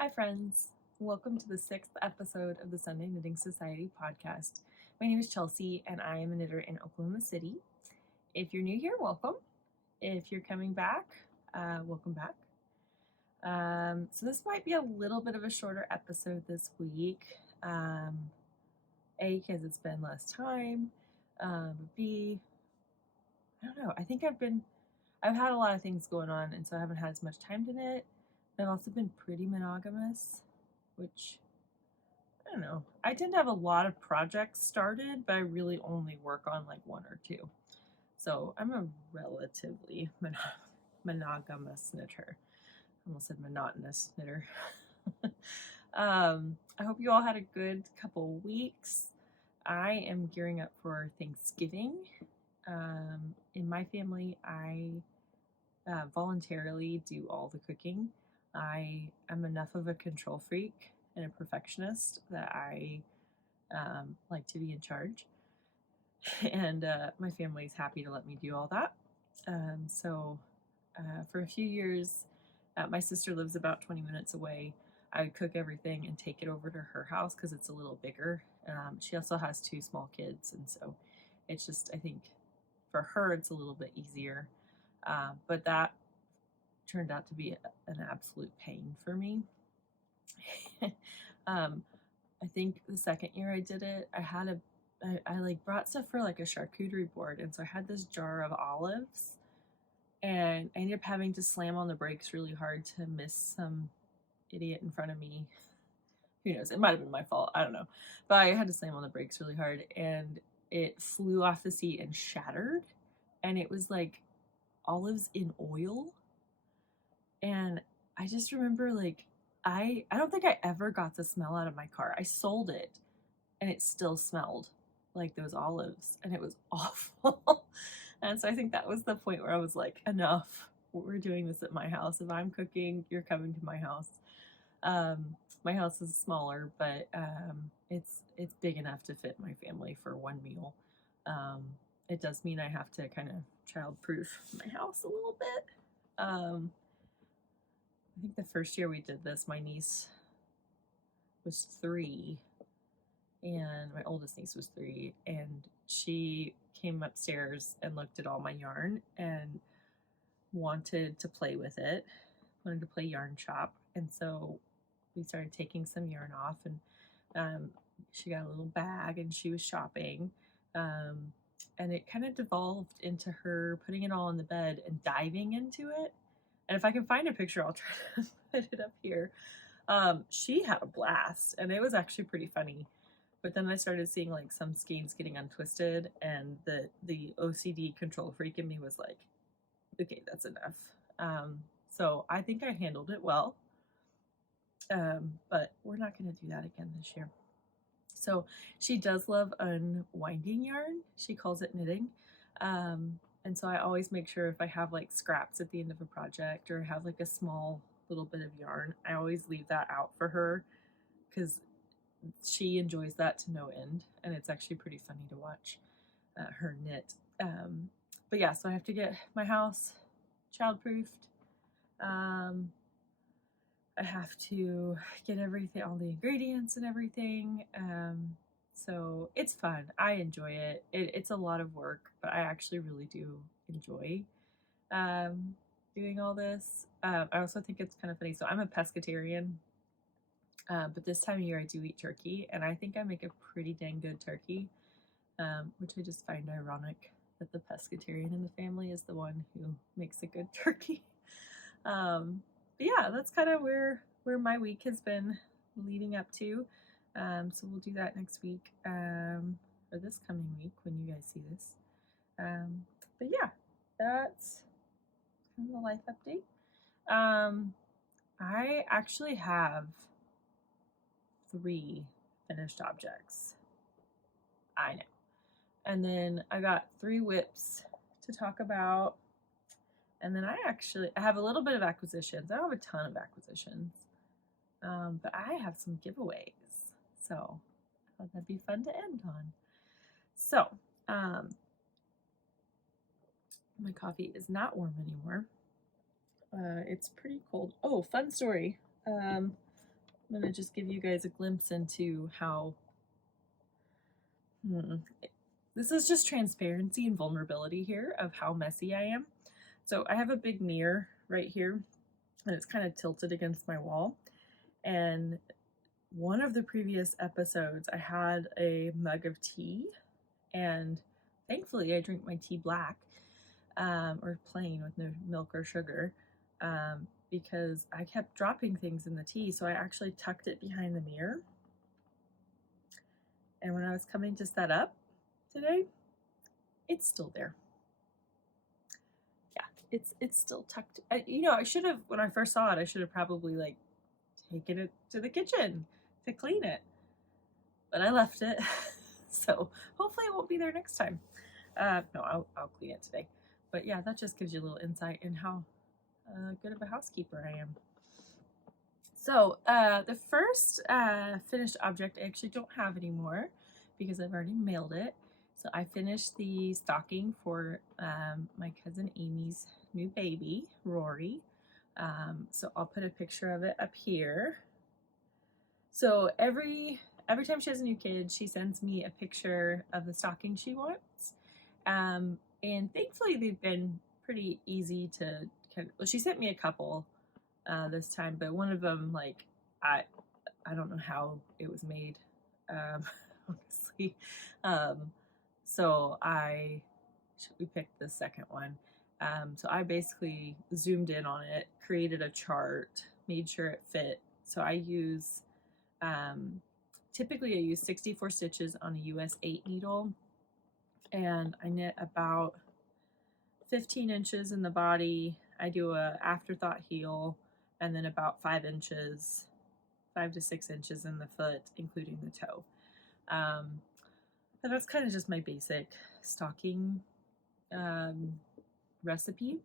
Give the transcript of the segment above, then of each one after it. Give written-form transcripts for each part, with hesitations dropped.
Hi, friends. Welcome to the sixth episode of the Sunday Knitting Society podcast. My name is Chelsea, and I am a knitter in Oklahoma City. If you're new here, welcome. If you're coming back, welcome back. So this might be a little bit of a shorter episode this week. A, because it's been less time. B, I don't know. I think I've had a lot of things going on, and so I haven't had as much time to knit. I've also been pretty monogamous, which I don't know. I tend to have a lot of projects started, but I really only work on like one or two. So I'm a relatively monogamous knitter. I almost said monotonous knitter. I hope you all had a good couple weeks. I am gearing up for Thanksgiving. In my family, I voluntarily do all the cooking. I am enough of a control freak and a perfectionist that I like to be in charge. And my family's happy to let me do all that. For a few years, my sister lives about 20 minutes away. I would cook everything and take it over to her house because it's a little bigger. She also has two small kids, and so it's just, I think, for her, it's a little bit easier. But that turned out to be an absolute pain for me. I think the second year I did it, I like brought stuff for like a charcuterie board, and so I had this jar of olives, and I ended up having to slam on the brakes really hard to miss some idiot in front of me. Who knows? It might have been my fault. I don't know, but I had to slam on the brakes really hard, and it flew off the seat and shattered, and it was like olives in oil, and I just remember like I don't think I ever got the smell out of my car. I sold it and it still smelled like those olives, and it was awful. And so I think that was the point where I was like, enough. We're doing this at my house. If I'm cooking, you're coming to my house. My house is smaller, but it's big enough to fit my family for one meal. It does mean I have to kind of childproof my house a little bit. I think the first year we did this, my niece was 3, and my oldest niece was 3, and she came upstairs and looked at all my yarn and wanted to play with it, wanted to play yarn shop. And so we started taking some yarn off, and she got a little bag and she was shopping. And it kind of devolved into her putting it all on the bed and diving into it. And if I can find a picture, I'll try to put it up here. She had a blast, and it was actually pretty funny. But then I started seeing like some skeins getting untwisted, and the OCD control freak in me was like, okay, that's enough. So I think I handled it well, but we're not going to do that again this year. So she does love unwinding yarn. She calls it knitting. And so I always make sure if I have like scraps at the end of a project or have like a small little bit of yarn, I always leave that out for her because she enjoys that to no end, and it's actually pretty funny to watch her knit. But yeah, so I have to get my house childproofed. I have to get everything, all the ingredients and everything. So it's fun. I enjoy it. It's a lot of work, but I actually really do enjoy doing all this. I also think it's kind of funny. So I'm a pescatarian, but this time of year I do eat turkey, and I think I make a pretty dang good turkey, which I just find ironic that the pescatarian in the family is the one who makes a good turkey. But yeah, that's kind of where my week has been leading up to. So we'll do that next week, or this coming week when you guys see this. But yeah, that's kind of the life update. I actually have 3 finished objects. I know. And then I got 3 whips to talk about. And then I have a little bit of acquisitions. I don't have a ton of acquisitions, but I have some giveaways. So I thought that'd be fun to end on. So my coffee is not warm anymore. It's pretty cold. Oh, fun story. I'm going to just give you guys a glimpse into how this is just transparency and vulnerability here of how messy I am. So I have a big mirror right here, and it's kind of tilted against my wall. And one of the previous episodes, I had a mug of tea, and thankfully I drink my tea black, or plain with no milk or sugar, because I kept dropping things in the tea. So I actually tucked it behind the mirror. And when I was coming to set up today, it's still there. Yeah, it's still tucked. I should have, when I first saw it, I should have probably like taken it to the kitchen to clean it, but I left it. So hopefully it won't be there next time. No, I'll clean it today. But yeah, that just gives you a little insight in how good of a housekeeper I am. So the first finished object I actually don't have anymore because I've already mailed it. So I finished the stocking for my cousin Amy's new baby, Rory. So I'll put a picture of it up here. So every time she has a new kid, she sends me a picture of the stocking she wants. And thankfully they've been pretty easy to well, she sent me a couple this time, but one of them, like, I don't know how it was made, honestly. So we picked the second one. So I basically zoomed in on it, created a chart, made sure it fit. So I use, typically I use 64 stitches on a US 8 needle, and I knit about 15 inches in the body. I do a afterthought heel, and then about 5 to 6 inches in the foot, including the toe. And that's kind of just my basic stocking recipe.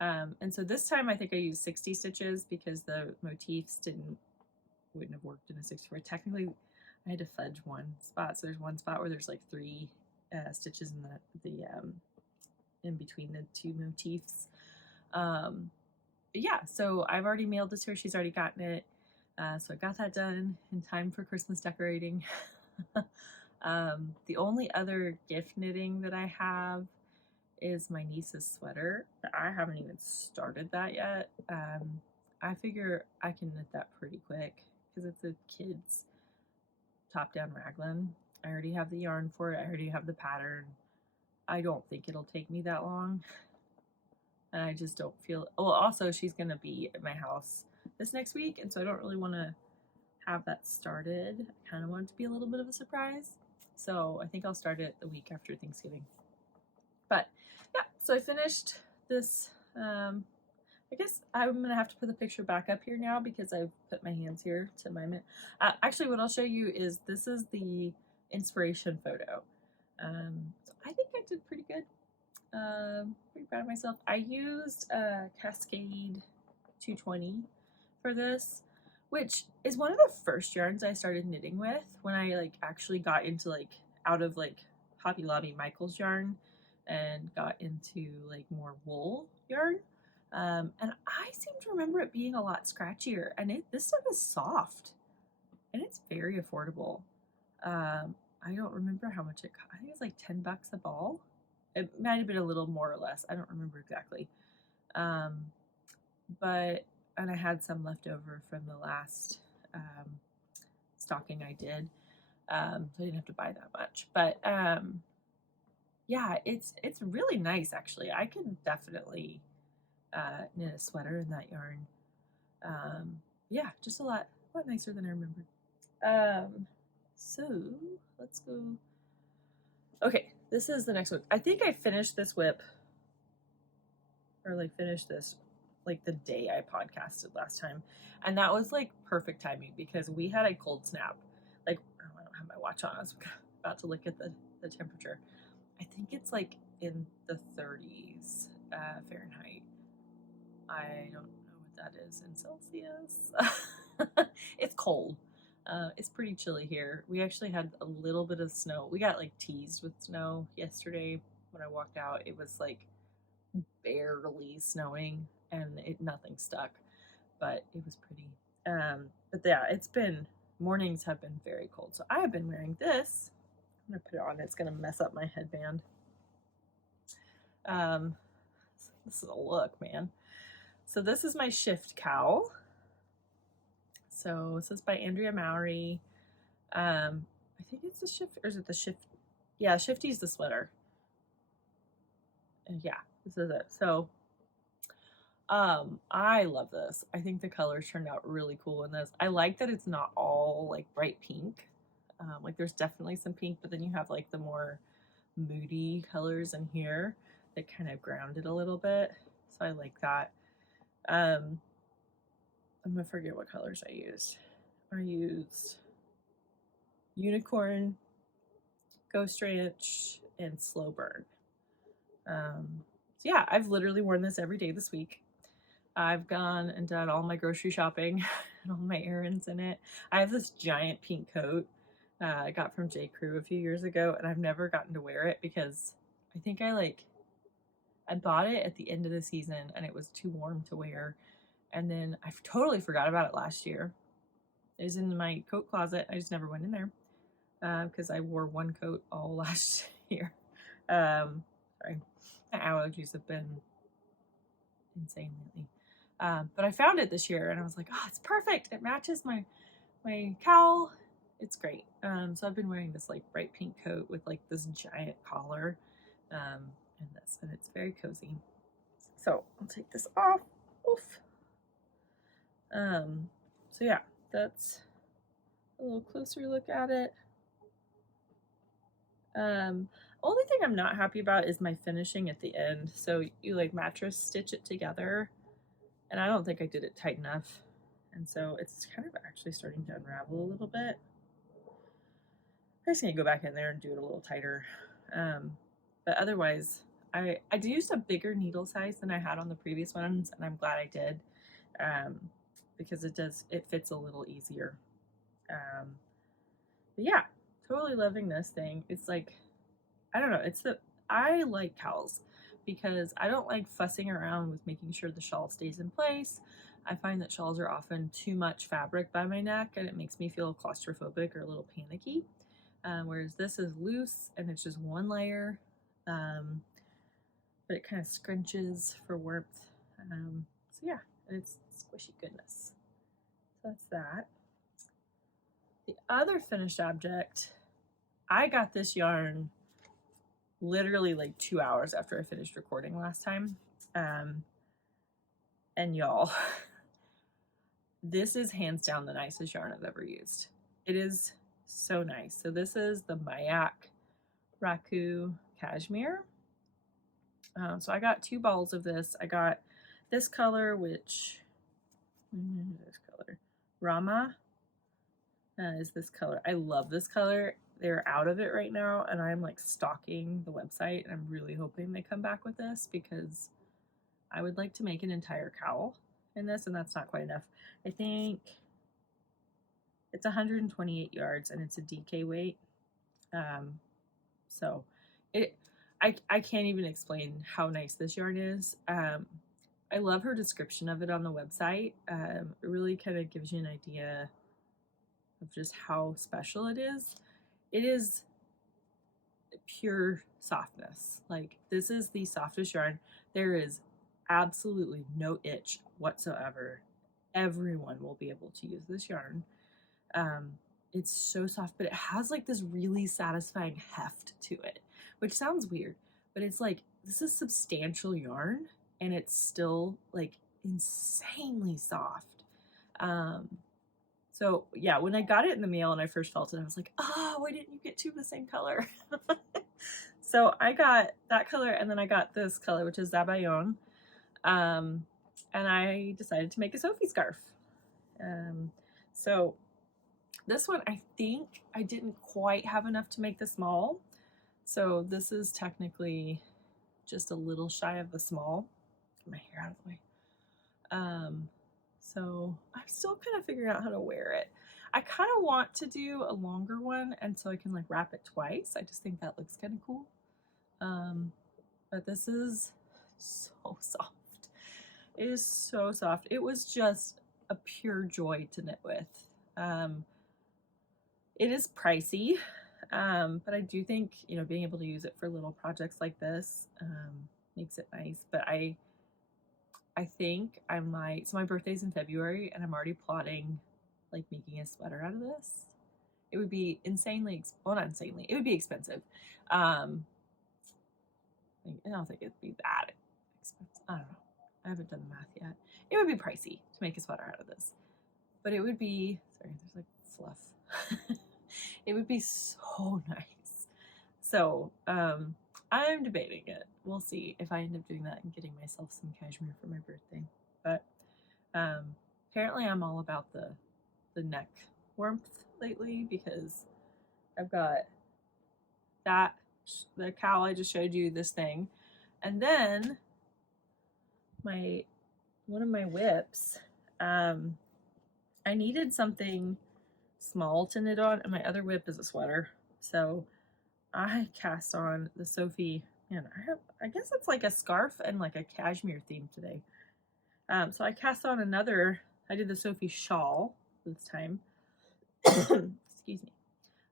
And so this time I think I used 60 stitches because the motifs wouldn't have worked in a 64. Technically, I had to fudge one spot. So there's one spot where there's like 3 stitches in the in between the 2 motifs. Yeah, so I've already mailed this to her. She's already gotten it. So I got that done in time for Christmas decorating. The only other gift knitting that I have is my niece's sweater. I haven't even started that yet. I figure I can knit that pretty quick because it's a kid's top-down raglan. I already have the yarn for it. I already have the pattern. I don't think it'll take me that long. And I just don't feel, well, also she's going to be at my house this next week, and so I don't really want to have that started. I kind of want it to be a little bit of a surprise. So I think I'll start it the week after Thanksgiving. But yeah, so I finished this. I guess I'm going to have to put the picture back up here now because I've put my hands here to mime it. Actually, what I'll show you is this is the inspiration photo. So I think I did pretty good. Pretty proud of myself. I used Cascade 220 for this, which is one of the first yarns I started knitting with when I like actually got into like out of like Hobby Lobby Michael's yarn and got into like more wool yarn. And I seem to remember it being a lot scratchier, and this stuff is soft and it's very affordable. I don't remember how much it cost. I think it's like $10 a ball. It might have been a little more or less. I don't remember exactly. And I had some left over from the last stocking I did. So I didn't have to buy that much. But yeah, it's really nice actually. I could definitely knit a sweater in that yarn. Yeah, just a lot nicer than I remembered. So let's go. Okay, this is the next one. I think I finished this WIP, or like finished this like the day I podcasted last time, and that was like perfect timing because we had a cold snap. Like, oh, I don't have my watch on. I was about to look at the temperature. I think it's like in the 30s Fahrenheit. I don't know what that is in Celsius. It's cold. It's pretty chilly here. We actually had a little bit of snow. We got like teased with snow yesterday when I walked out. It was like barely snowing and nothing stuck, but it was pretty But yeah, mornings have been very cold. So I have been wearing this. I'm gonna put it on. It's gonna mess up my headband. This is a look, man. So this is my Shift cowl. So this is by Andrea Mowry. I think it's the Shift, or is it the Shift? Yeah, Shifty's the sweater. And yeah, this is it. So I love this. I think the colors turned out really cool in this. I like that it's not all like bright pink. Like there's definitely some pink, but then you have like the more moody colors in here that kind of ground it a little bit. So I like that. I'm gonna forget what colors I used. I used Unicorn, Ghost Ranch, and Slow Burn. So yeah, I've literally worn this every day this week. I've gone and done all my grocery shopping and all my errands in it. I have this giant pink coat I got from J. Crew a few years ago, and I've never gotten to wear it because I think I bought it at the end of the season and it was too warm to wear. And then I totally forgot about it last year. It was in my coat closet. I just never went in there because I wore one coat all last year. Sorry, my allergies have been insane lately. But I found it this year and I was like, oh, it's perfect. It matches my cowl. It's great. So I've been wearing this like bright pink coat with like this giant collar and it's very cozy. So I'll take this off. Oof. So yeah, that's a little closer look at it. Only thing I'm not happy about is my finishing at the end. So you like mattress stitch it together, and I don't think I did it tight enough. And so it's kind of actually starting to unravel a little bit. I just need to go back in there and do it a little tighter. But otherwise, I used a bigger needle size than I had on the previous ones, and I'm glad I did because it fits a little easier. But yeah, totally loving this thing. It's like, I don't know, I like cowls because I don't like fussing around with making sure the shawl stays in place. I find that shawls are often too much fabric by my neck and it makes me feel claustrophobic or a little panicky. Whereas this is loose and it's just one layer, but it kind of scrunches for warmth. So yeah, it's squishy goodness. So that's that. The other finished object, I got this yarn literally like 2 hours after I finished recording last time. And y'all, this is hands down the nicest yarn I've ever used. It is so nice. So this is the Mayak Raku Cashmere. So I got 2 balls of this. I got this color, Rama is this color. I love this color. They're out of it right now, and I'm like stalking the website, and I'm really hoping they come back with this because I would like to make an entire cowl in this, and that's not quite enough. I think it's 128 yards, and it's a DK weight. So I can't even explain how nice this yarn is. I love her description of it on the website. It really kind of gives you an idea of just how special it is. It is pure softness. Like, this is the softest yarn. There is absolutely no itch whatsoever. Everyone will be able to use this yarn. It's so soft, but it has like this really satisfying heft to it, which sounds weird, but it's like, this is substantial yarn and it's still like insanely soft. So yeah, when I got it in the mail and I first felt it, I was like, oh, why didn't you get 2 of the same color? So I got that color and then I got this color, which is Zabayon. And I decided to make a Sophie scarf. So this one, I think I didn't quite have enough to make the small. So this is technically just a little shy of the small. Get my hair out of the way. So I'm still kind of figuring out how to wear it. I kind of want to do a longer one and so I can like wrap it twice. I just think that looks kind of cool. But this is so soft. It is so soft. It was just a pure joy to knit with. Um, it is pricey, but I do think, you know, being able to use it for little projects like this makes it nice. But I think I might. So my birthday's in February, and I'm already plotting like making a sweater out of this. It would be insanely, well, not insanely. It would be expensive. Um, I don't think it'd be that expensive. I don't know. I haven't done the math yet. It would be pricey to make a sweater out of this, but it would be. Sorry, there's like fluff. It would be so nice. So I'm debating it. We'll see if I end up doing that and getting myself some cashmere for my birthday. But apparently I'm all about the neck warmth lately because I've got that, the cowl I just showed you, this thing, and then one of my whips. I needed something small to knit on, and my other whip is a sweater, so I cast on the Sophie. Man, I guess it's like a scarf and like a cashmere theme today. So I cast on another. I did the Sophie shawl this time. Excuse me.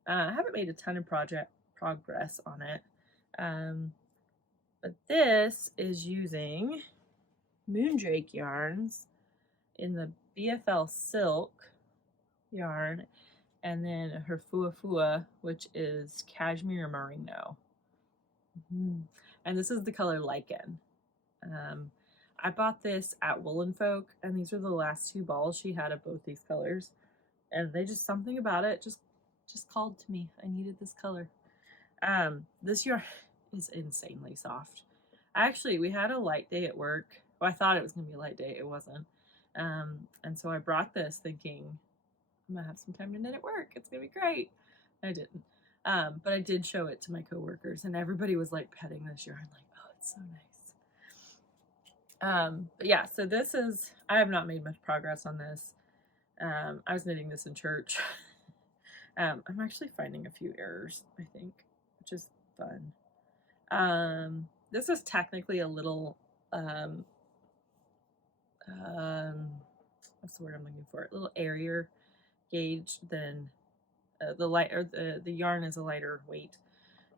I haven't made a ton of progress on it, but this is using Moondrake yarns in the BFL silk yarn, and then her Fua Fua, which is cashmere merino. And this is the color Lichen. I bought this at Woolen Folk, and these were the last 2 balls she had of both these colors, and they just, something about it just called to me. I needed this color. This yarn is insanely soft. Actually, we had a light day at work. Well, I thought it was gonna be a light day. It wasn't. And so I brought this thinking I'm gonna have some time to knit at work. It's gonna be great. I didn't. But I did show it to my coworkers, and everybody was like petting this yarn, like, oh, it's so nice. But yeah, so this is, I have not made much progress on this. I was knitting this in church. I'm actually finding a few errors, I think, which is fun. This is technically a little, what's the word I'm looking for? A little airier gauge than the light, or the yarn is a lighter weight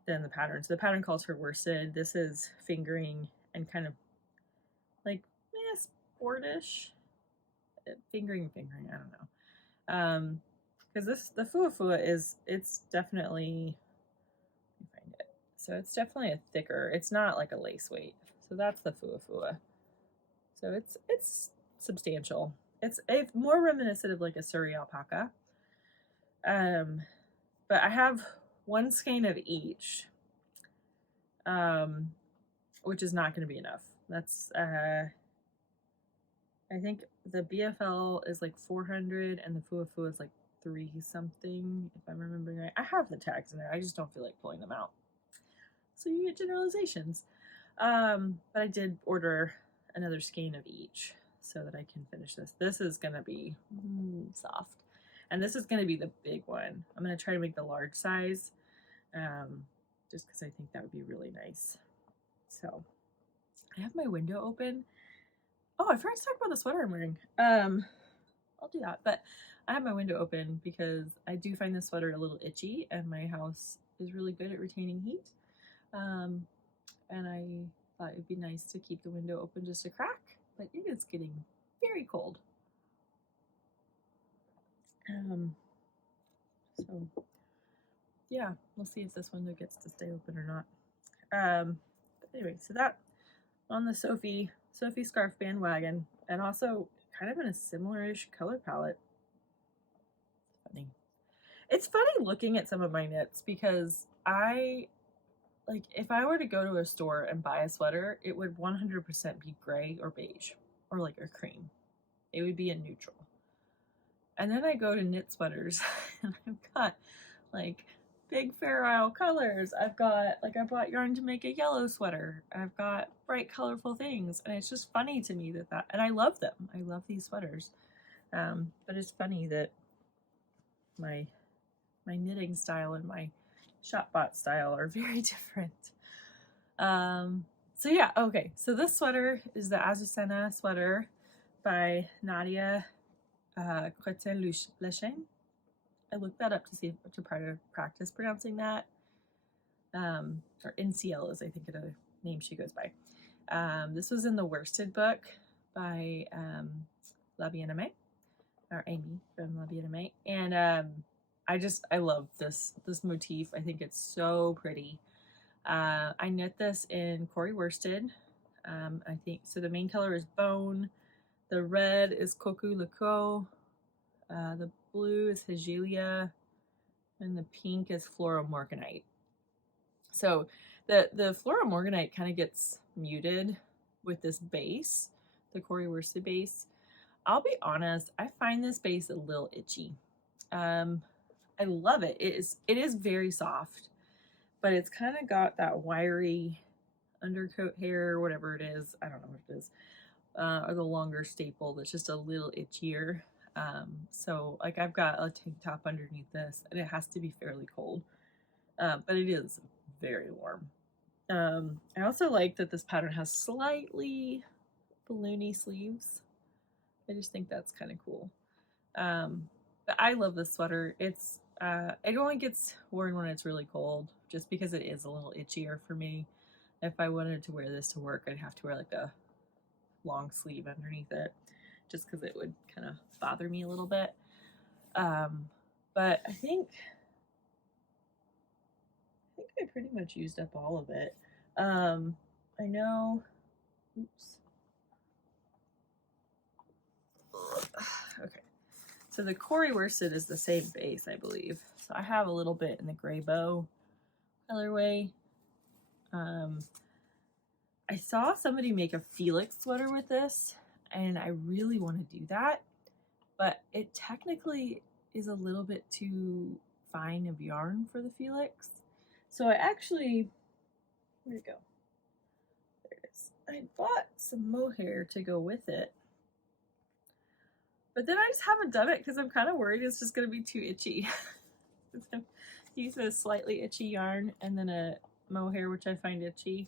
than the pattern. So the pattern calls for worsted. This is fingering and kind of like sportish. Fingering, I don't know. Because the Fua Fua is, it's definitely, let me find it. So it's definitely a thicker, it's not like a lace weight. So that's the Fua Fua. So it's substantial. It's more reminiscent of like a Surrey alpaca. But I have 1 skein of each, which is not going to be enough. That's, I think the BFL is like 400 and the Fua Fua is like 3 something, if I'm remembering right. I have the tags in there. I just don't feel like pulling them out. So you get generalizations. But I did order another skein of each so that I can finish this. This is going to be soft. And this is going to be the big one. I'm going to try to make the large size, just because I think that would be really nice. So I have my window open. Oh, I forgot to talk about the sweater I'm wearing. I'll do that. But I have my window open because I do find this sweater a little itchy, and my house is really good at retaining heat. And I thought it'd be nice to keep the window open just a crack, but it is getting very cold. So yeah, we'll see if this window gets to stay open or not. But anyway, so that on the Sophie scarf bandwagon, and also kind of in a similar-ish color palette. Funny. It's funny looking at some of my knits because if I were to go to a store and buy a sweater, it would 100% be gray or beige or like a cream. It would be a neutral. And then I go to knit sweaters and I've got like big Fair Isle colors. I've got, like, I bought yarn to make a yellow sweater. I've got bright colorful things. And it's just funny to me that, and I love them. I love these sweaters. But it's funny that my knitting style and my Shopbot style are very different. So yeah, okay. So this sweater is the Azucena sweater by Nadia Quetzal Lechen. I looked that up to see if, to practice pronouncing that. Or NCL is I think the name she goes by. This was in the Worsted book by La Bien-Aimée, or Amy from La Bien-Aimée, and I love this motif. I think it's so pretty. I knit this in Corey Worsted. I think so. The main color is Bone. The red is Cocu Leco. The blue is Hegelia, and the pink is Floromorganite. So the Floromorganite kind of gets muted with this base, the Corey Worsted base. I'll be honest, I find this base a little itchy. I love it. It is very soft, but it's kind of got that wiry undercoat hair or whatever it is. I don't know what it is. Or the longer staple that's just a little itchier. So like I've got a tank top underneath this and it has to be fairly cold. But it is very warm. I also like that this pattern has slightly balloony sleeves. I just think that's kind of cool. But I love this sweater. It only gets worn when it's really cold, just because it is a little itchier for me. If I wanted to wear this to work, I'd have to wear like a long sleeve underneath it, just because it would kind of bother me a little bit. But I think I pretty much used up all of it. I know, oops. Okay, so the Corey Worsted is the same base, I believe. So I have a little bit in the gray bow colorway. I saw somebody make a Felix sweater with this, and I really want to do that, but it technically is a little bit too fine of yarn for the Felix. So I actually, where'd it go? There it is. I bought some mohair to go with it, but then I just haven't done it because I'm kind of worried it's just going to be too itchy. Use a slightly itchy yarn and then a mohair, which I find itchy.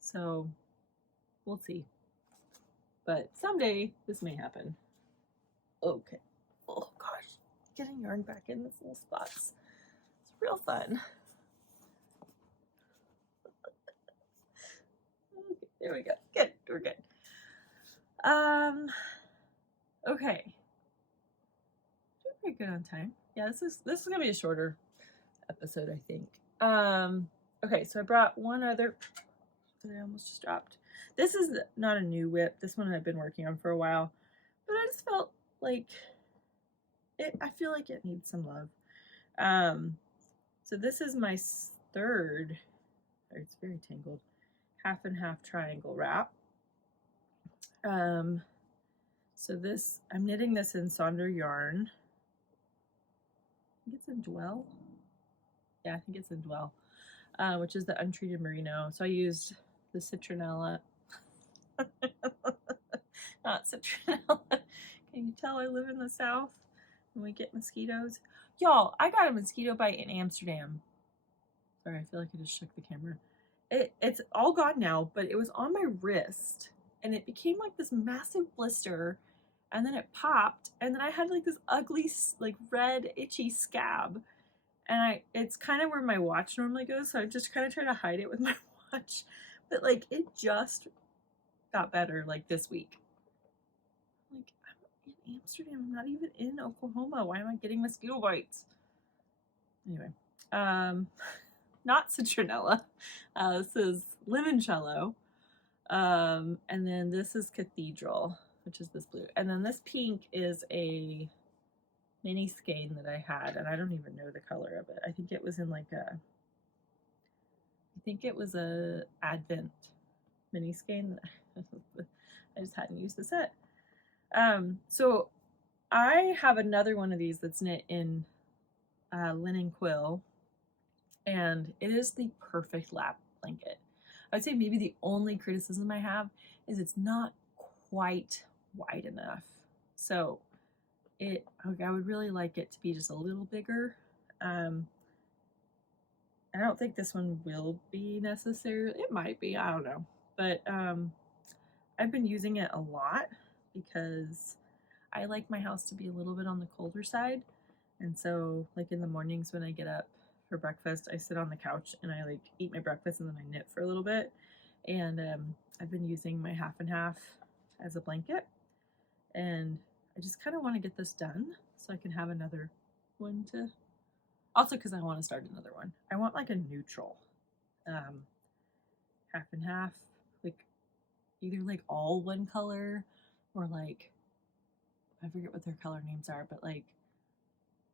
So we'll see. But someday this may happen. Okay. Oh gosh, getting yarn back in these little spots. It's real fun. Okay, there we go. Good, we're good. Okay. Doing pretty good on time. Yeah, this is gonna be a shorter episode, I think. Okay, so I brought one other that I almost just dropped. This is not a new WIP. This one I've been working on for a while, but I just felt like I feel like it needs some love. So this is my third, it's very tangled, half and half triangle wrap. So this, I'm knitting this in Sonder yarn. I think it's in Dwell. Yeah, I think it's in Dwell, which is the untreated merino. So I used the citronella. Not citronella. Can you tell I live in the South and we get mosquitoes? Y'all, I got a mosquito bite in Amsterdam. Sorry, I feel like I just shook the camera. It's all gone now, but it was on my wrist and it became like this massive blister, and then it popped, and then I had like this ugly like red itchy scab, and it's kind of where my watch normally goes, so I just kind of try to hide it with my watch, but like it just got better like this week. Like, I'm in Amsterdam, I'm not even in Oklahoma. Why am I getting mosquito bites? Anyway, not citronella. This is limoncello. And then this is cathedral, which is this blue. And then this pink is a mini skein that I had, and I don't even know the color of it. I think it was in like a Advent mini skein. I just hadn't used the set. So I have another one of these that's knit in linen quill, and it is the perfect lap blanket. I'd say maybe the only criticism I have is it's not quite wide enough. So I would really like it to be just a little bigger. I don't think this one will be necessary. It might be, I don't know. But I've been using it a lot because I like my house to be a little bit on the colder side. And so like in the mornings when I get up for breakfast, I sit on the couch and I like eat my breakfast and then I knit for a little bit. And I've been using my half and half as a blanket. And I just kind of want to get this done so I can have another one to, also because I want to start another one. I want like a neutral, half and half, like either like all one color or like, I forget what their color names are, but like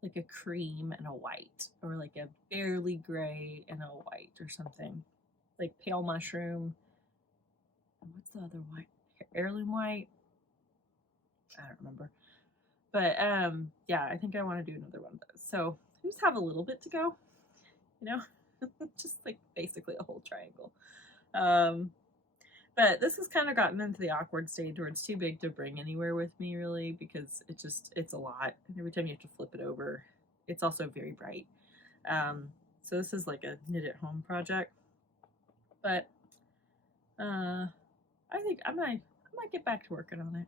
a cream and a white, or like a barely gray and a white or something, like pale mushroom. What's the other white? Heirloom white. I don't remember. But yeah, I think I want to do another one of those. So I just have a little bit to go, you know, just like basically a whole triangle. But this has kind of gotten into the awkward stage where it's too big to bring anywhere with me, really, because it's a lot. And every time you have to flip it over, it's also very bright. So this is like a knit at home project. But I think I might get back to working on it.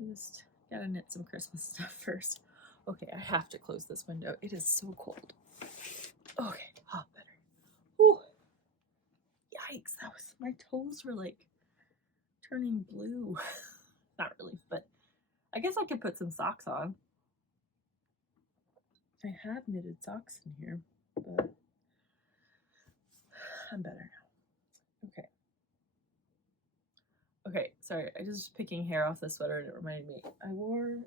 I just gotta knit some Christmas stuff first. Okay, I have to close this window. It is so cold. Okay, better. Whew. Yikes, that was, my toes were like turning blue. Not really, but I guess I could put some socks on. I have knitted socks in here, but I'm better now. Okay. Okay, sorry, I just was picking hair off the sweater and it reminded me. I don't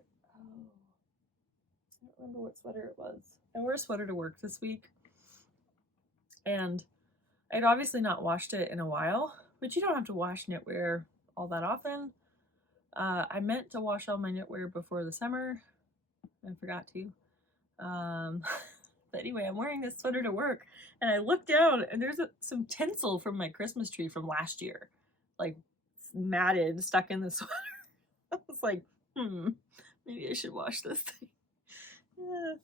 remember what sweater it was. I wore a sweater to work this week, and I'd obviously not washed it in a while, but you don't have to wash knitwear all that often. I meant to wash all my knitwear before the summer. I forgot to. But anyway, I'm wearing this sweater to work, and I look down, and there's some tinsel from my Christmas tree from last year, like matted, stuck in the sweater. I was like, maybe I should wash this thing. Yeah.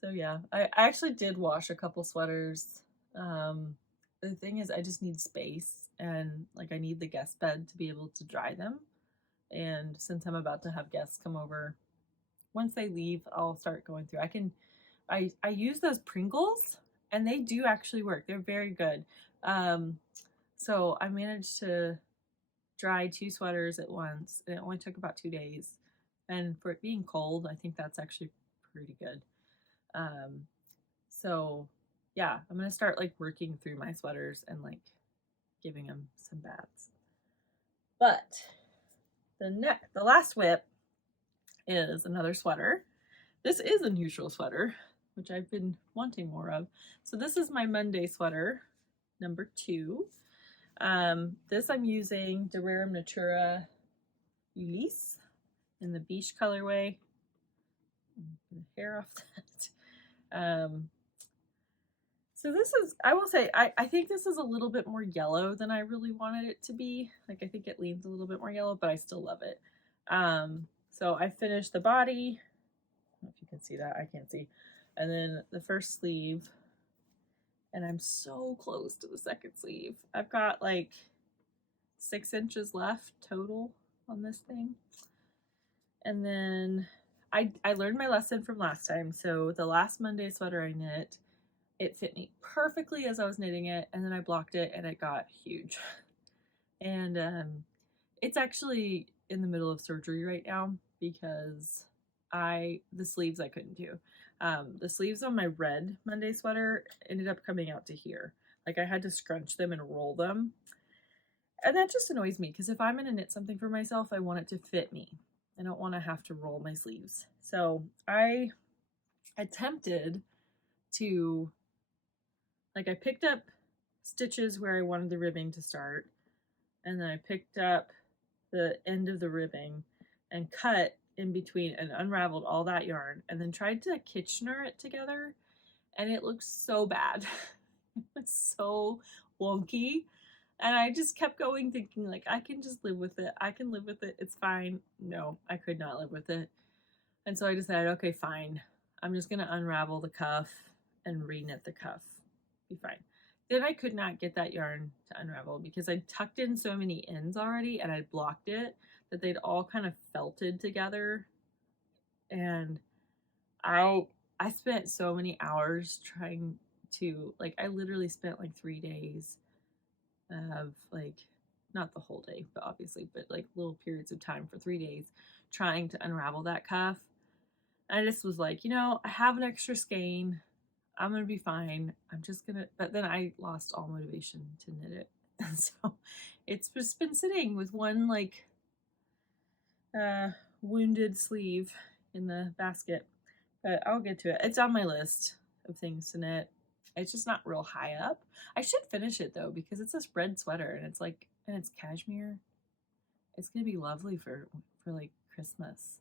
So yeah, I actually did wash a couple sweaters. The thing is, I just need space, and like I need the guest bed to be able to dry them. And since I'm about to have guests come over, once they leave, I'll start going through. I use those Pringles, and they do actually work. They're very good. So I managed to dry 2 sweaters at once, and it only took about 2 days. And for it being cold, I think that's actually pretty good. So yeah, I'm gonna start like working through my sweaters and like giving them some baths. But the last whip is another sweater. This is a neutral sweater, which I've been wanting more of. So this is my Monday sweater, number 2. This I'm using Dererum Natura Ulysse in the beige colorway. Get the hair off that. So this is, I will say, I think this is a little bit more yellow than I really wanted it to be. Like I think it leans a little bit more yellow, but I still love it. So I finished the body. I don't know if you can see that. I can't see. And then the first sleeve. And I'm so close to the second sleeve. I've got like 6 inches left total on this thing. And then I learned my lesson from last time. So the last Monday sweater I knit, it fit me perfectly as I was knitting it, and then I blocked it and it got huge. And it's actually in the middle of surgery right now because the sleeves I couldn't do. The sleeves on my red Monday sweater ended up coming out to here. Like I had to scrunch them and roll them. And that just annoys me because if I'm going to knit something for myself, I want it to fit me. I don't want to have to roll my sleeves. So I attempted to, like I picked up stitches where I wanted the ribbing to start. And then I picked up the end of the ribbing and cut in between and unraveled all that yarn and then tried to Kitchener it together, and it looked so bad. It was so wonky, and I just kept going thinking like I can just live with it. I can live with it. It's fine. No, I could not live with it. And so I decided, okay, fine. I'm just going to unravel the cuff and reknit the cuff. Be fine. Then I could not get that yarn to unravel because I tucked in so many ends already and I blocked it that they'd all kind of felted together. And I I spent so many hours trying to, like, I literally spent like 3 days of like, not the whole day, but obviously, but like little periods of time for 3 days trying to unravel that cuff. And I just was like, I have an extra skein. I'm gonna be fine. I'm just gonna, but then I lost all motivation to knit it. And so it's just been sitting with one like wounded sleeve in the basket. But I'll get to it. It's on my list of things to knit. It's just not real high up. I should finish it though, because it's this red sweater and it's like, and it's cashmere. It's gonna be lovely for like Christmas.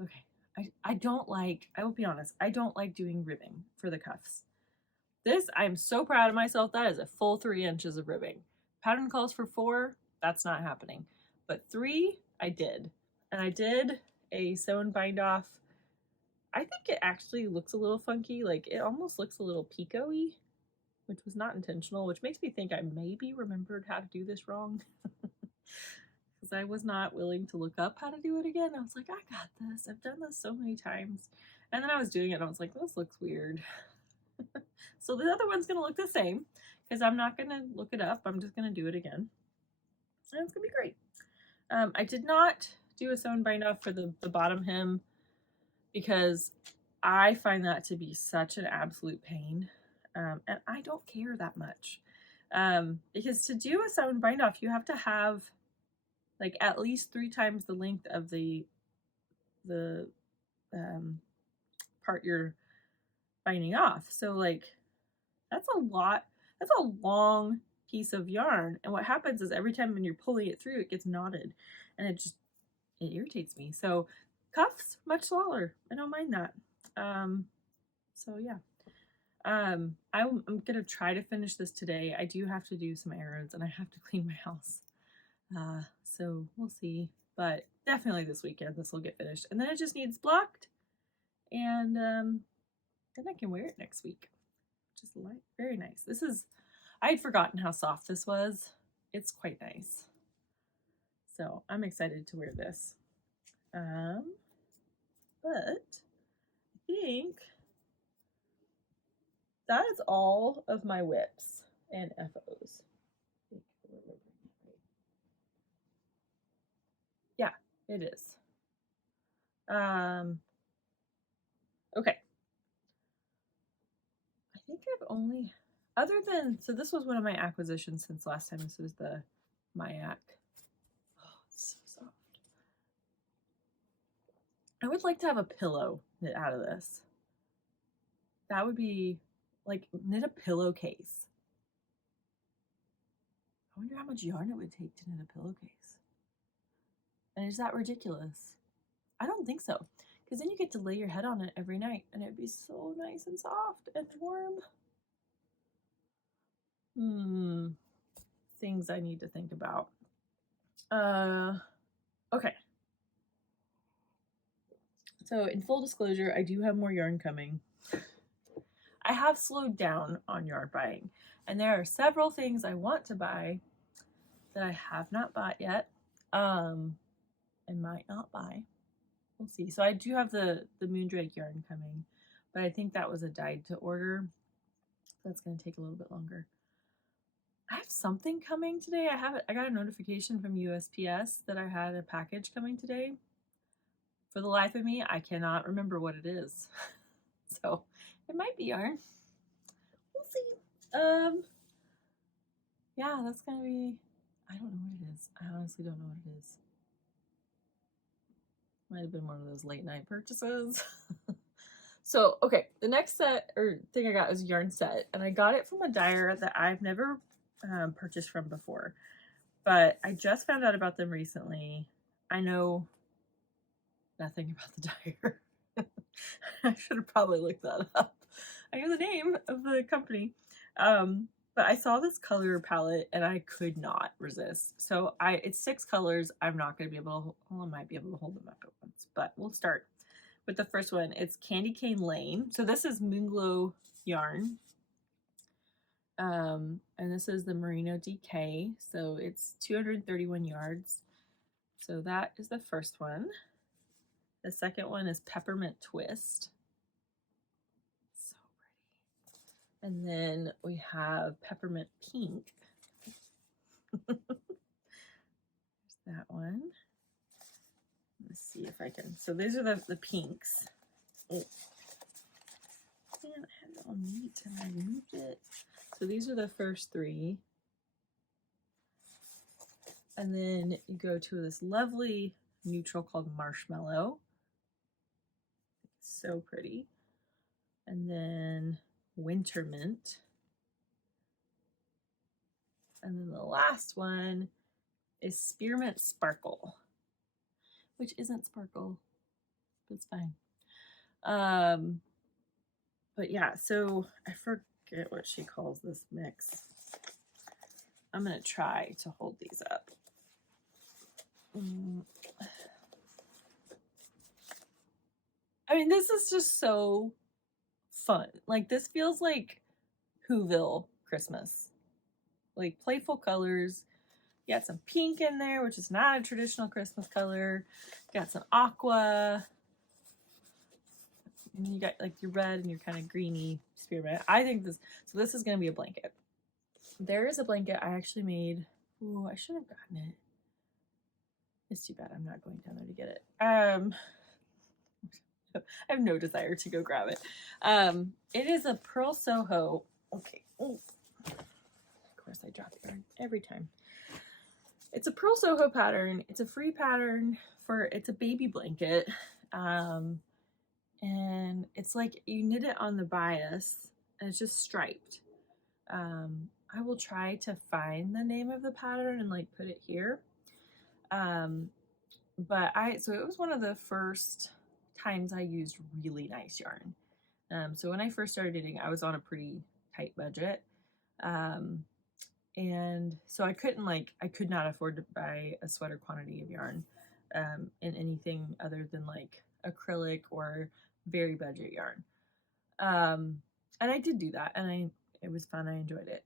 Okay. I don't like, I will be honest, I don't like doing ribbing for the cuffs. This, I'm so proud of myself. That is a full 3 inches of ribbing. Pattern calls for 4. That's not happening. But 3, I did. And I did a sew and bind off. I think it actually looks a little funky. Like, it almost looks a little picot-y, which was not intentional, which makes me think I maybe remembered how to do this wrong. Because I was not willing to look up how to do it again. I was like, I got this. I've done this so many times. And then I was doing it and I was like, this looks weird. So the other one's going to look the same because I'm not going to look it up. I'm just going to do it again. And it's going to be great. I did not do a sew and bind off for the bottom hem because I find that to be such an absolute pain. And I don't care that much. Because to do a sew and bind off, you have to have like at least 3 times the length of the part you're binding off. So like, that's a lot. That's a long piece of yarn. And what happens is every time when you're pulling it through, it gets knotted and it irritates me. So cuffs, much smaller. I don't mind that. So yeah. I'm gonna try to finish this today. I do have to do some errands and I have to clean my house. So we'll see. But definitely this weekend this will get finished. And then it just needs blocked. And then I can wear it next week. Which is very nice. This is, I had forgotten how soft this was. It's quite nice. So I'm excited to wear this. But I think that is all of my whips and FOs. Yeah, it is. Okay. I think I've only, other than, so this was one of my acquisitions since last time. This was the Mayak. Oh, it's so soft. I would like to have a pillow knit out of this. That would be like, knit a pillowcase. I wonder how much yarn it would take to knit a pillowcase. And is that ridiculous? I don't think so. Because then you get to lay your head on it every night and it'd be so nice and soft and warm. Things I need to think about. Okay. So in full disclosure, I do have more yarn coming. I have slowed down on yarn buying, and there are several things I want to buy that I have not bought yet, and might not buy. We'll see. So I do have the Moondrake yarn coming, but I think that was a dyed to order. That's going to take a little bit longer. I have something coming today. I got a notification from USPS that I had a package coming today. For the life of me, I cannot remember what it is. So it might be yarn. We'll see. Yeah, that's gonna be, I don't know what it is. I honestly don't know what it is. Might have been one of those late night purchases. So, okay, the next set or thing I got was a yarn set, and I got it from a dyer that I've never purchased from before, but I just found out about them recently. I know nothing about the dyer. I should have probably looked that up. I knew the name of the company, but I saw this color palette and I could not resist. So it's 6 colors. I'm not going to be able to, well, I might be able to hold them up at once, but we'll start with the first one. It's Candy Cane Lane. So this is Moonglow yarn. And this is the Merino DK, so it's 231 yards. So that is the first one. The second one is Peppermint Twist. So pretty. And then we have Peppermint Pink. There's that one. Let's see if I can. So these are the pinks. Oh. Man, I had it all neat and I moved it. So these are the first three. And then you go to this lovely neutral called Marshmallow. So pretty. And then Winter Mint. And then the last one is Spearmint Sparkle, which isn't sparkle, but it's fine. But yeah, so I forget what she calls this mix. I'm gonna try to hold these up. I mean, this is just so fun. Like, this feels like Whoville Christmas. Like, playful colors. You got some pink in there, which is not a traditional Christmas color. You got some aqua. And you got like your red and your kind of greeny spearmint. I think this, so this is going to be a blanket. There is a blanket I actually made. Ooh, I should have gotten it. It's too bad I'm not going down there to get it. I have no desire to go grab it. It is a Purl Soho. Okay. Oh. Of course I drop it every time. It's a Purl Soho pattern. It's a free pattern it's a baby blanket. And it's like you knit it on the bias and it's just striped. I will try to find the name of the pattern and like put it here. So it was one of the first times I used really nice yarn. So when I first started knitting, I was on a pretty tight budget. And so I could not afford to buy a sweater quantity of yarn in anything other than like acrylic or very budget yarn. And I did do that and it was fun. I enjoyed it.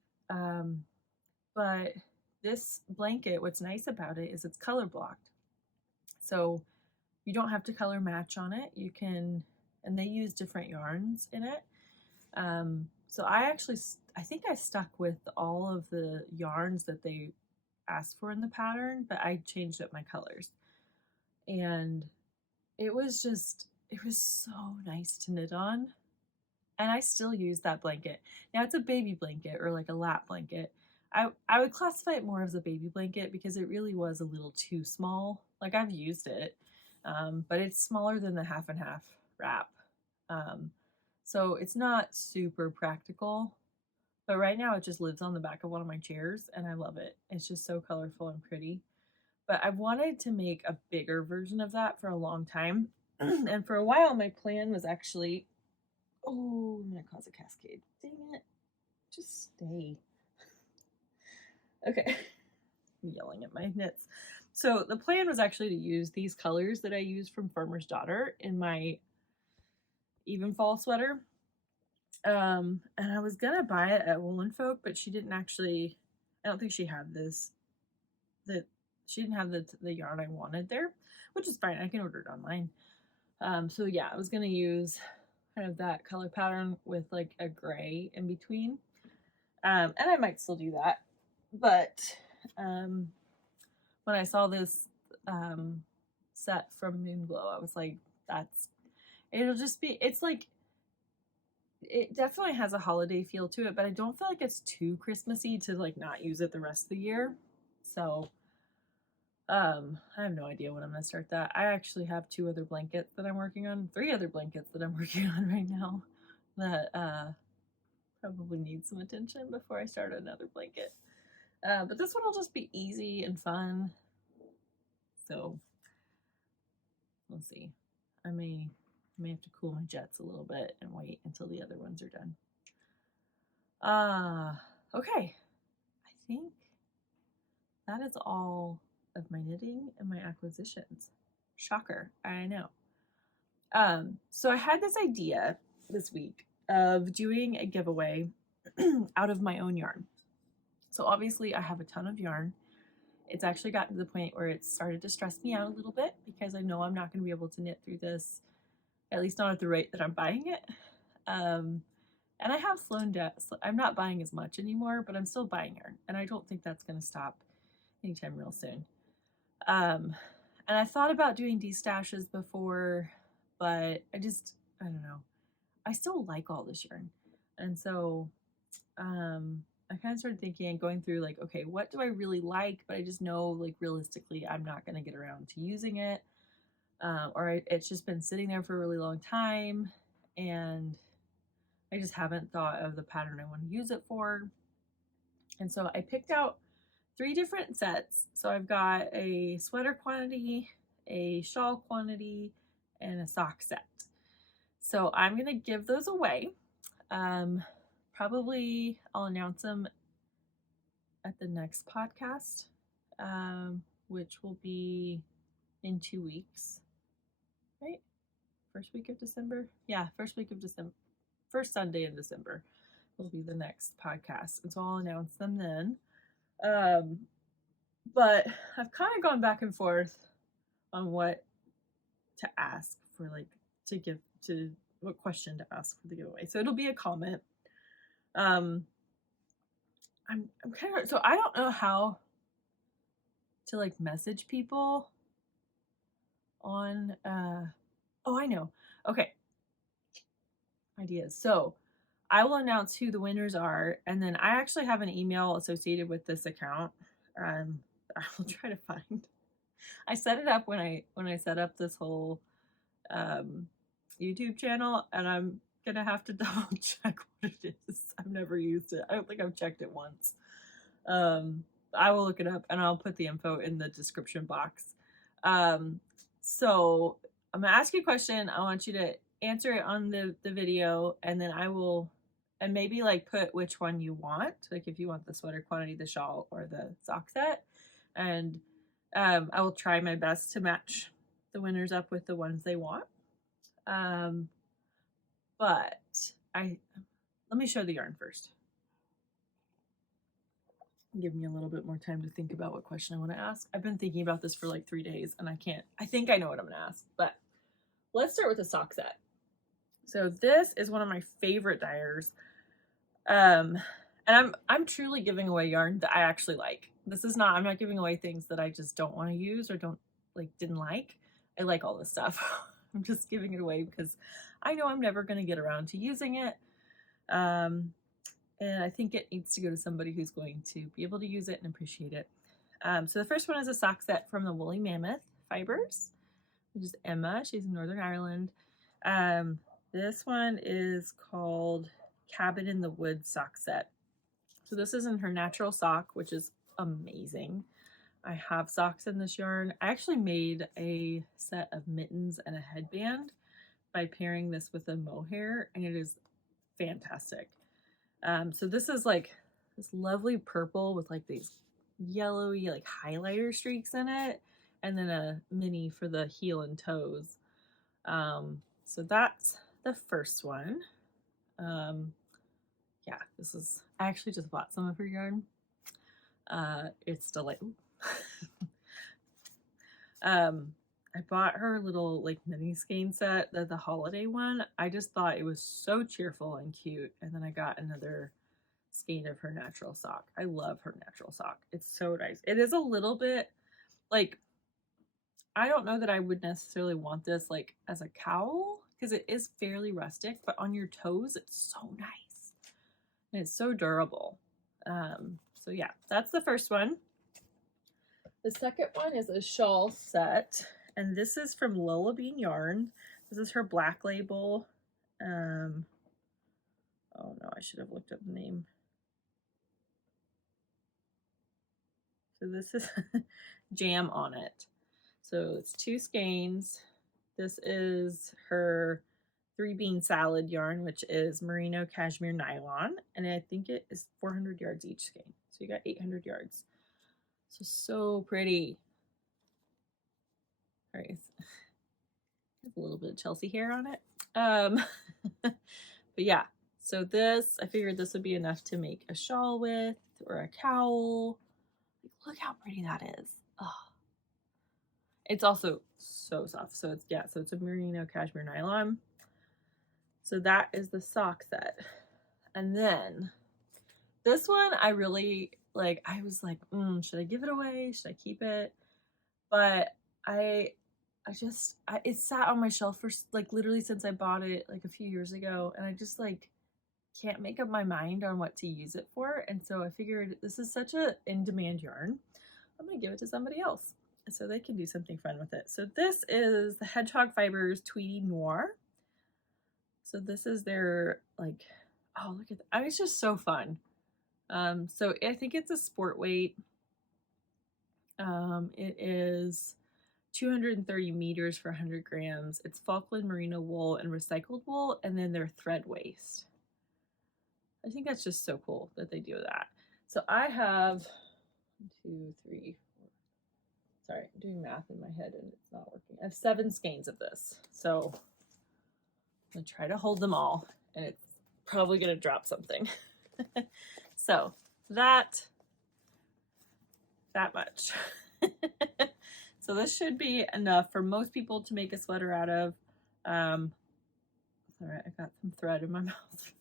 But this blanket, what's nice about it is it's color blocked. So you don't have to color match on it. You can, and they use different yarns in it. So I think I stuck with all of the yarns that they asked for in the pattern, but I changed up my colors. And it was so nice to knit on. And I still use that blanket. Now it's a baby blanket or like a lap blanket. I would classify it more as a baby blanket because it really was a little too small. Like I've used it, but it's smaller than the half and half wrap. So it's not super practical, but right now it just lives on the back of one of my chairs and I love it. It's just so colorful and pretty. But I wanted to make a bigger version of that for a long time. And for a while, my plan was actually, oh, I'm going to cause a cascade. Dang it. Just stay. Okay. I'm yelling at my knits. So the plan was actually to use these colors that I used from Farmer's Daughter in my Even Fall sweater. And I was gonna buy it at Woolen Folk, but she didn't actually, I don't think she had this, she didn't have the yarn I wanted there, which is fine. I can order it online. So yeah, I was gonna use kind of that color pattern with like a gray in between. And I might still do that. But when I saw this set from Moonglow, I was like, it'll just be, it's like, it definitely has a holiday feel to it, but I don't feel like it's too Christmassy to like not use it the rest of the year. So I have no idea when I'm gonna start that. I actually have 2 other blankets that I'm working on, 3 other blankets that I'm working on right now that probably need some attention before I start another blanket. But this one will just be easy and fun. So we'll see. I may have to cool my jets a little bit and wait until the other ones are done. Okay. I think that is all of my knitting and my acquisitions. Shocker, I know. So I had this idea this week of doing a giveaway out of my own yarn. So obviously I have a ton of yarn. It's actually gotten to the point where it's started to stress me out a little bit because I know I'm not going to be able to knit through this, at least not at the rate that I'm buying it. And I have slowed down. I'm not buying as much anymore, but I'm still buying yarn, and I don't think that's going to stop anytime real soon. And I thought about doing destashes before, but I don't know. I still like all this yarn. And so I kind of started thinking and going through like, okay, what do I really like? But I just know like realistically, I'm not going to get around to using it. It's just been sitting there for a really long time. And I just haven't thought of the pattern I want to use it for. And so I picked out 3 different sets. So I've got a sweater quantity, a shawl quantity, and a sock set. So I'm going to give those away. Probably I'll announce them at the next podcast, which will be in 2 weeks, right? First week of December? Yeah, first week of December. First Sunday in December will be the next podcast. And so I'll announce them then. But I've kind of gone back and forth on what to ask for, like, what question to ask for the giveaway. So it'll be a comment. I'm kind of, so I don't know how to like message people on, oh, I know. Okay. Ideas. So I will announce who the winners are, and then I actually have an email associated with this account. I will try to find. I set it up when I set up this whole YouTube channel, and I'm gonna have to double check what it is. I've never used it. I don't think I've checked it once. I will look it up and I'll put the info in the description box. So I'm gonna ask you a question. I want you to answer it on the video, and then I will, and maybe like put which one you want, like if you want the sweater quantity, the shawl, or the sock set. And I will try my best to match the winners up with the ones they want. But let me show the yarn first. Give me a little bit more time to think about what question I want to ask. I've been thinking about this for like 3 days, and I think I know what I'm going to ask, but let's start with the sock set. So this is one of my favorite dyers. And I'm truly giving away yarn that I actually like. I'm not giving away things that I just don't want to use or didn't like. I like all this stuff. I'm just giving it away because I know I'm never going to get around to using it. And I think it needs to go to somebody who's going to be able to use it and appreciate it. So the first one is a sock set from the Woolly Mammoth Fibers, which is Emma. She's in Northern Ireland. This one is called Cabin in the Woods sock set. So this is in her natural sock, which is amazing. I have socks in this yarn. I actually made a set of mittens and a headband by pairing this with a mohair, and it is fantastic. So this is like this lovely purple with like these yellowy like highlighter streaks in it, and then a mini for the heel and toes. So that's the first one. Yeah, I actually just bought some of her yarn. It's delightful. I bought her little like mini skein set, the holiday one. I just thought it was so cheerful and cute. And then I got another skein of her natural sock. I love her natural sock. It's so nice. It is a little bit like, I don't know that I would necessarily want this like as a cowl because it is fairly rustic, but on your toes, it's so nice. And it's so durable. So yeah, that's the first one. The second one is a shawl set, and this is from Lola Bean Yarn. This is her black label. Oh no, I should have looked up the name. So this is Jam on it. So it's 2 skeins. This is her 3-bean salad yarn, which is merino cashmere nylon, and I think it is 400 yards each skein. So you got 800 yards. So pretty. All right, there's a little bit of Chelsea hair on it. But yeah, So this, I figured this would be enough to make a shawl with or a cowl. Look how pretty that is. Oh. It's also so soft. So it's a merino cashmere nylon. So that is the sock set. And then this one I really like. I was like, should I give it away? Should I keep it? But it sat on my shelf for like literally since I bought it like a few years ago, and I just like can't make up my mind on what to use it for. And so I figured this is such a in-demand yarn, I'm gonna give it to somebody else so they can do something fun with it. So this is the Hedgehog Fibers Tweedy Noir. So this is their like, oh look at that. I mean, it's just so fun. So I think it's a sport weight. It is 230 meters for 100 grams. It's Falkland merino wool and recycled wool, and then their thread waist. I think that's just so cool that they do that. So I have 1, 2, 3, 4. Sorry, I'm doing math in my head and it's not working. I have 7 skeins of this. So I'm gonna try to hold them all, and it's probably gonna drop something. So that much. So this should be enough for most people to make a sweater out of. Sorry, I got some thread in my mouth.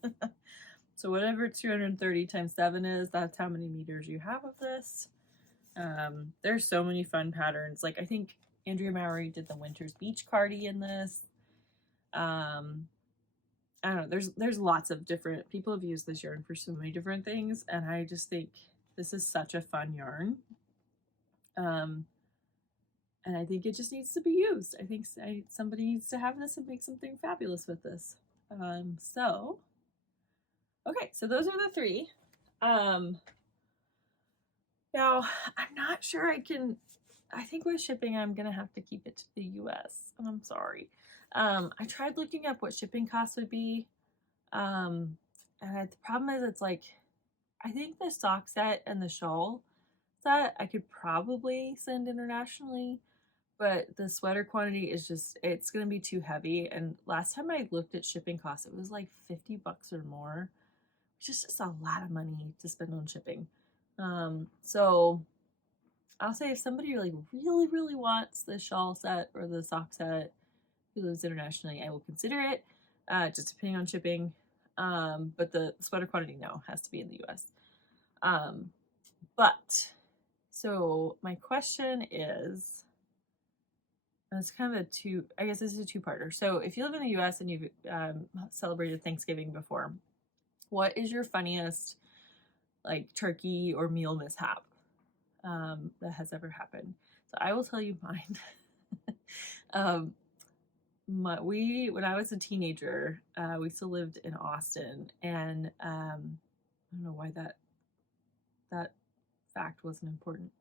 So whatever 230 times 7 is, that's how many meters you have of this. There's so many fun patterns. Like I think Andrea Mowry did the Winter's Beach Cardi in this. I don't know. There's lots of different people have used this yarn for so many different things, and I just think this is such a fun yarn. And I think it just needs to be used. I think somebody needs to have this and make something fabulous with this. So, okay, so those are the 3. Now, I'm not sure I think with shipping, I'm going to have to keep it to the US. And I'm sorry. I tried looking up what shipping costs would be. And the problem is it's like, I think the sock set and the shawl set I could probably send internationally, but the sweater quantity is just, it's going to be too heavy. And last time I looked at shipping costs, it was like $50 or more, which is just a lot of money to spend on shipping. So I'll say if somebody like really, really wants the shawl set or the sock set who lives internationally, I will consider it, just depending on shipping. But the sweater quantity, no, has to be in the US. But so my question is, it's kind of I guess this is a 2-parter. So if you live in the US and you've celebrated Thanksgiving before, what is your funniest like turkey or meal mishap that has ever happened? So I will tell you mine. When I was a teenager, we still lived in Austin, and I don't know why that fact wasn't important.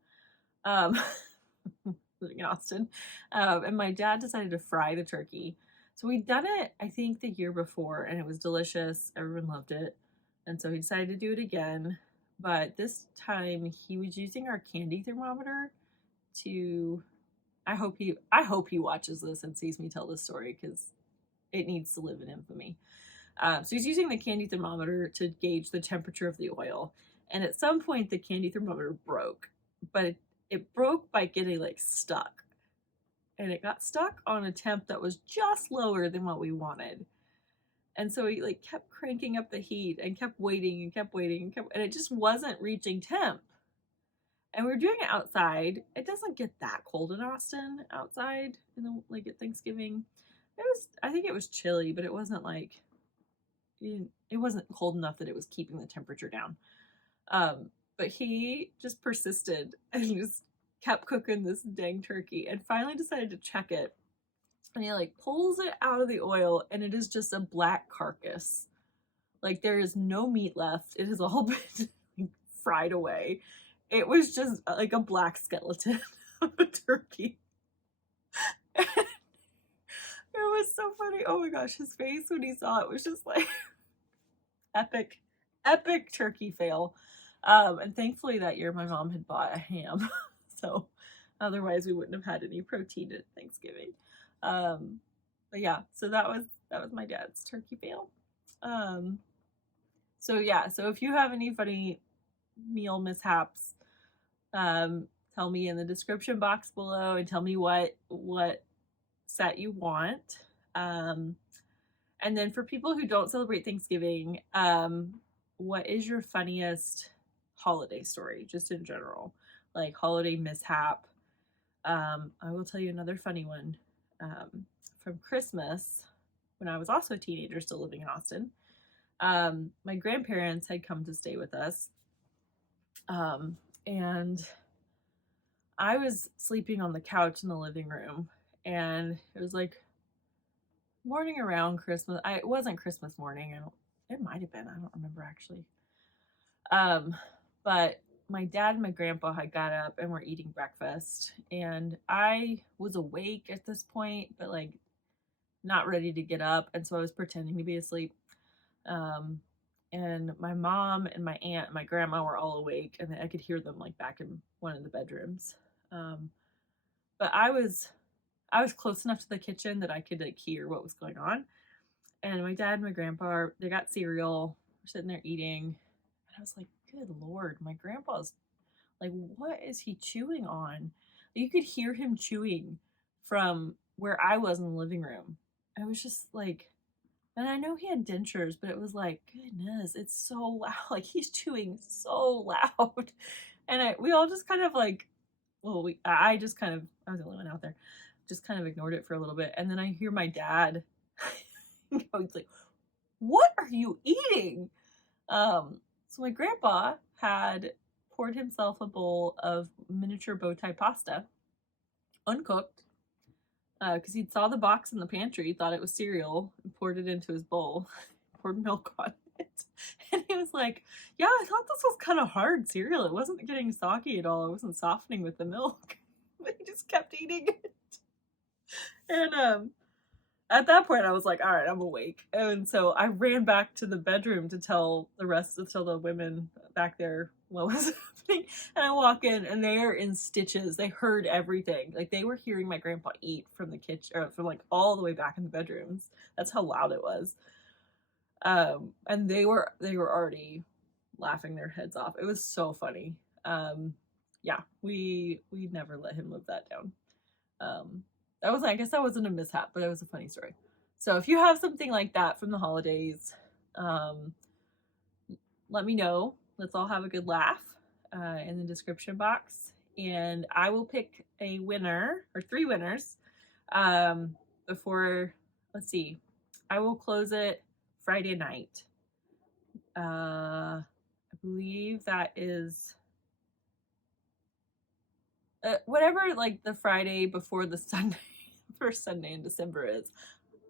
Living in Austin, and my dad decided to fry the turkey. So we'd done it, I think, the year before, and it was delicious. Everyone loved it, and so he decided to do it again. But this time, he was using our candy thermometer to. I hope he watches this and sees me tell this story because it needs to live in infamy. So he's using the candy thermometer to gauge the temperature of the oil, and at some point the candy thermometer broke, but it broke by getting like stuck, and it got stuck on a temp that was just lower than what we wanted. And so he like kept cranking up the heat and kept waiting and it just wasn't reaching temp. And we were doing it outside. It doesn't get that cold in Austin outside like at Thanksgiving. I think it was chilly, but it wasn't like it wasn't cold enough that it was keeping the temperature down. But he just persisted and just kept cooking this dang turkey and finally decided to check it. And he like pulls it out of the oil, and it is just a black carcass. Like there is no meat left. It has all been like, fried away. It was just like a black skeleton of a turkey. It was so funny. Oh my gosh, his face when he saw it was just like epic turkey fail. And thankfully that year my mom had bought a ham. So otherwise we wouldn't have had any protein at Thanksgiving. But yeah, so that was my dad's turkey fail. So yeah, so if you have any funny meal mishaps, um, tell me in the description box below and tell me what set you want. Um, and then for people who don't celebrate Thanksgiving, what is your funniest holiday story, just in general, like holiday mishap? I will tell you another funny one from Christmas when I was also a teenager, still living in Austin. My grandparents had come to stay with us, and I was sleeping on the couch in the living room, and it was like morning around Christmas. It wasn't Christmas morning. I don't. It might have been. I don't remember actually. Um, but my dad and my grandpa had got up and were eating breakfast, and I was awake at this point, but like not ready to get up, and so I was pretending to be asleep. Um, and my mom and my aunt and my grandma were all awake, and I could hear them like back in one of the bedrooms. Um, but I was close enough to the kitchen that I could like hear what was going on. And my dad and my grandpa, they got cereal, were sitting there eating, and I was like, "Good Lord, my grandpa's like, what is he chewing on?" You could hear him chewing from where I was in the living room. I was just like, and I know he had dentures, but it was like, goodness, it's so loud. Like he's chewing so loud, and we all just kind of like, well, I just kind of, I was the only one out there, just kind of ignored it for a little bit, and then I hear my dad. He's like, "What are you eating?" So my grandpa had poured himself a bowl of miniature bow tie pasta, uncooked, because he saw the box in the pantry, thought it was cereal, and poured it into his bowl, poured milk on it. And he was like, "Yeah, I thought this was kind of hard cereal. It wasn't getting soggy at all. It wasn't softening with the milk." But he just kept eating it. And at that point, I was like, "All right, I'm awake." And so I ran back to the bedroom to tell the women back there what was happening. And I walk in, and they are in stitches. They heard everything. Like they were hearing my grandpa eat from the kitchen, or from like all the way back in the bedrooms. That's how loud it was. And they were already laughing their heads off. It was so funny. Yeah, we never let him live that down. Um, I guess that wasn't a mishap, but it was a funny story. So if you have something like that from the holidays, um, let me know. Let's all have a good laugh in the description box, and I will pick a winner or three winners before. Let's see, I will close it Friday night. I believe that is whatever, like the Friday before the Sunday, first Sunday in December is.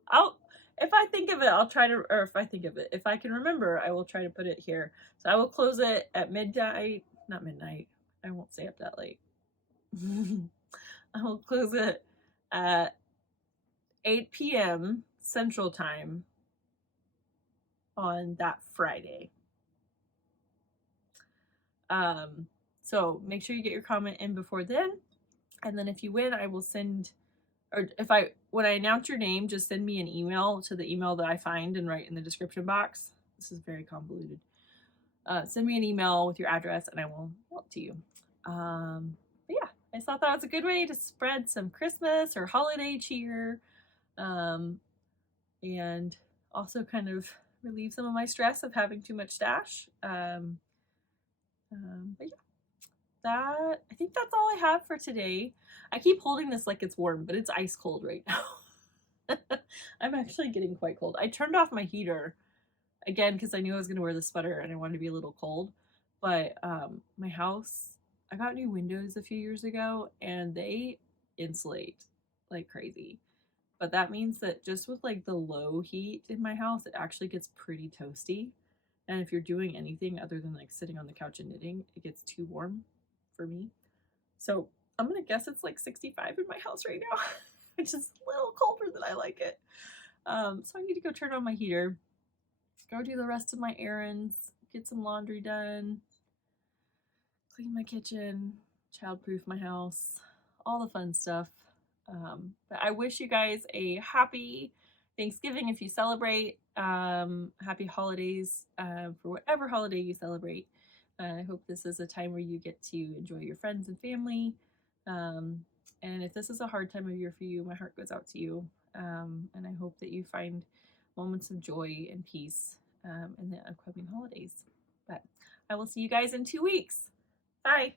I'll if I think of it, I'll try to, or if I think of it, if I can remember, I will try to put it here. So I will close it at midnight, not midnight. I won't stay up that late. I will close it at 8 p.m. Central Time on that Friday. So make sure you get your comment in before then. And then if you win, I will send, or when I announce your name, just send me an email to the email that I find and write in the description box. This is very convoluted. Send me an email with your address and I will mail it to you. But yeah, I thought that was a good way to spread some Christmas or holiday cheer, and also kind of relieve some of my stress of having too much stash. But yeah, I think that's all I have for today. I keep holding this like it's warm, but it's ice cold right now. I'm actually getting quite cold. I turned off my heater again because I knew I was going to wear the sweater and I wanted to be a little cold. But my house, I got new windows a few years ago and they insulate like crazy. But that means that just with like the low heat in my house, it actually gets pretty toasty. And if you're doing anything other than like sitting on the couch and knitting, it gets too warm for me. So I'm gonna guess it's like 65 in my house right now, which is a little colder than I like it. So I need to go turn on my heater, go do the rest of my errands, get some laundry done, clean my kitchen, childproof my house, all the fun stuff. But I wish you guys a happy Thanksgiving if you celebrate. Happy holidays for whatever holiday you celebrate. I hope this is a time where you get to enjoy your friends and family. Um, and if this is a hard time of year for you, my heart goes out to you. And I hope that you find moments of joy and peace in the upcoming holidays. But I will see you guys in 2 weeks. Bye.